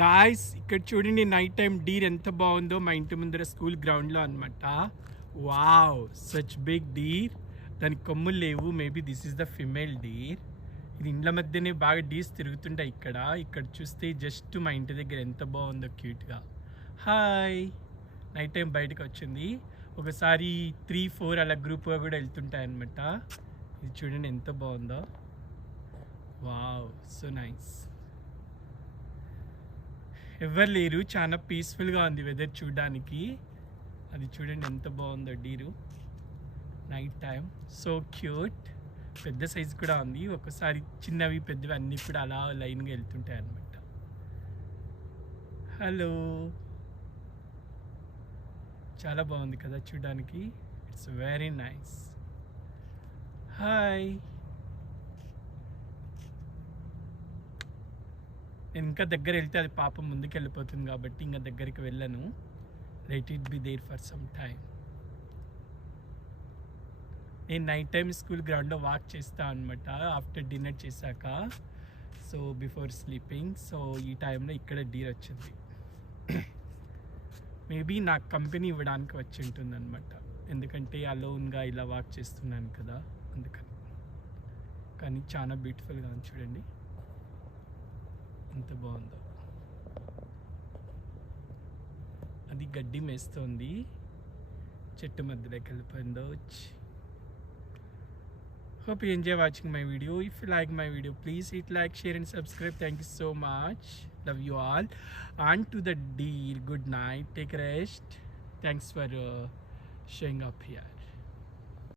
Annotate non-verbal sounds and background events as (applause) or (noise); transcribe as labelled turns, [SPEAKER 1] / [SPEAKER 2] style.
[SPEAKER 1] Guys ఇక్కడ చూడండి night time Deere ఎంత బాగుందో మా ఇంటి ముందర స్కూల్ గ్రౌండ్లో అనమాట వావ్ సచ్ బిగ్ డీర్ దాని కొమ్ములు లేవు maybe this is the female deer ఇది ఇండ్ల మధ్యనే బాగా డీస్ తిరుగుతుంటాయి ఇక్కడ. ఇక్కడ చూస్తే జస్ట్ మా ఇంటి దగ్గర ఎంత బాగుందో క్యూట్గా హాయ్ నైట్ టైం బయటకు వచ్చింది. ఒకసారి త్రీ ఫోర్ అలా గ్రూప్గా కూడా వెళ్తుంటాయి అనమాట ఇది చూడండి ఎంత బాగుందో. వావ్ సో నైస్ ఎవరు లేరు చాలా పీస్ఫుల్గా ఉంది వెదర్ చూడడానికి. అది చూడండి ఎంత బాగుందో deer. Night time so cute పెద్ద సైజ్ కూడా ఉంది. ఒకసారి చిన్నవి పెద్దవి అన్నీ కూడా అలా లైన్గా వెళ్తుంటాయి అనమాట హలో చాలా బాగుంది కదా చూడడానికి. ఇట్స్ వెరీ నైస్ హాయ్ నేను ఇంకా దగ్గర వెళ్తే అది పాపం ముందుకు వెళ్ళిపోతుంది కాబట్టి ఇంకా దగ్గరికి వెళ్ళను. Let it be there for some time నేను నైట్ టైం స్కూల్ గ్రౌండ్లో వాక్ చేస్తా అనమాట ఆఫ్టర్ డిన్నర్ చేశాక. సో బిఫోర్ స్లీపింగ్ సో ఈ టైంలో ఇక్కడ డీర్ వచ్చింది. (clears throat) మేబీ నాకు కంపెనీ ఇవ్వడానికి వచ్చి ఉంటుంది అనమాట ఎందుకంటే అలోన్గా ఇలా వాక్ చేస్తున్నాను కదా. అందుకని. కానీ చాలా బ్యూటిఫుల్గా చూడండి. ఎంత బాగుందో. అది గడ్డి మేస్తోంది. చెట్టు మధ్యలో కలిపిందో. వచ్చి hope enjoy watching my video if you like my video please it like share and subscribe thank you so much love you all on to the deal good night take rest thanks for showing up here